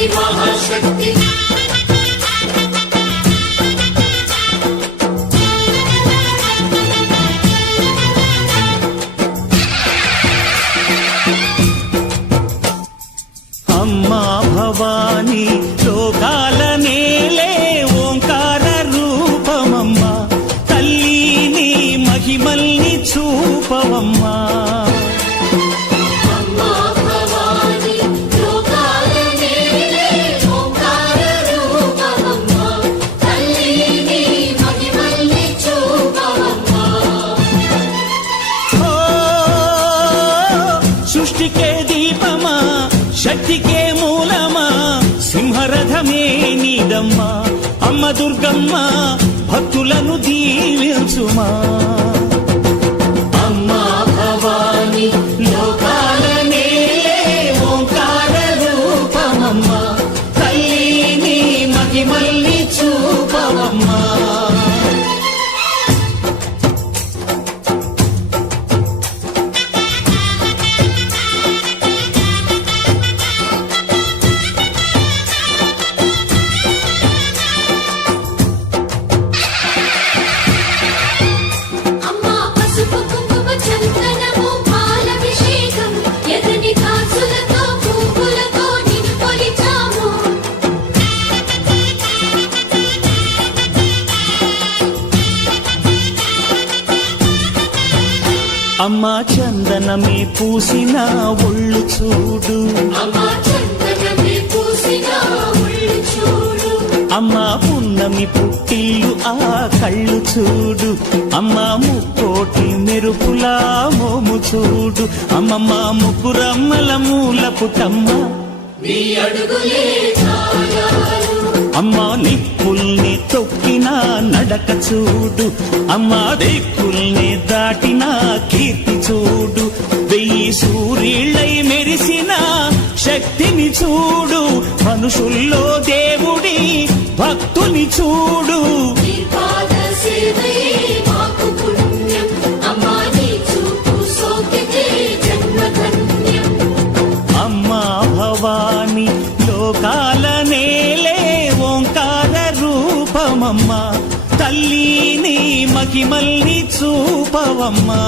శక్తి మహాశక్తి అమ్మా భవాని లోకాల నేలే ఓంకార రూపమమ్మా తల్లిని మహిమల్ని చూపవమ్మా సృష్టికే దీపమా శక్తికే మూలమా సింహరథమే నీదమ్మా అమ్మ దుర్గమ్మ భక్తులను దీవించుమా అమ్మా భవాని లోకాల నేలే ఓంకార రూపమమ్మా తల్లిని మహిమల్ని చూపవమ్మా అమ్మా చందనమే పూసిన ఒళ్ళు చూడు అమ్మా పున్నమి పుట్టిల్లు ఆ కళ్ళు చూడు అమ్మా ముక్కోటి మెరుపులా మోము చూడు అమ్మమ్మ ముగ్గురమ్మల మూల పుటమ్మ అమ్మా నిప్పుల్ని తొక్కిన నడక చూడు అమ్మా దిక్కుల్ని దాటిన కీర్తి చూడు 1000 సూర్యుళ్ళై మెరిసిన శక్తిని చూడు మనుషుల్లో దేవుడి భక్తుని చూడు అమ్మా భవాని లోకాల నేలే ఓంకార రూపమమ్మా తల్లిని మహిమల్ని చూపవమ్మా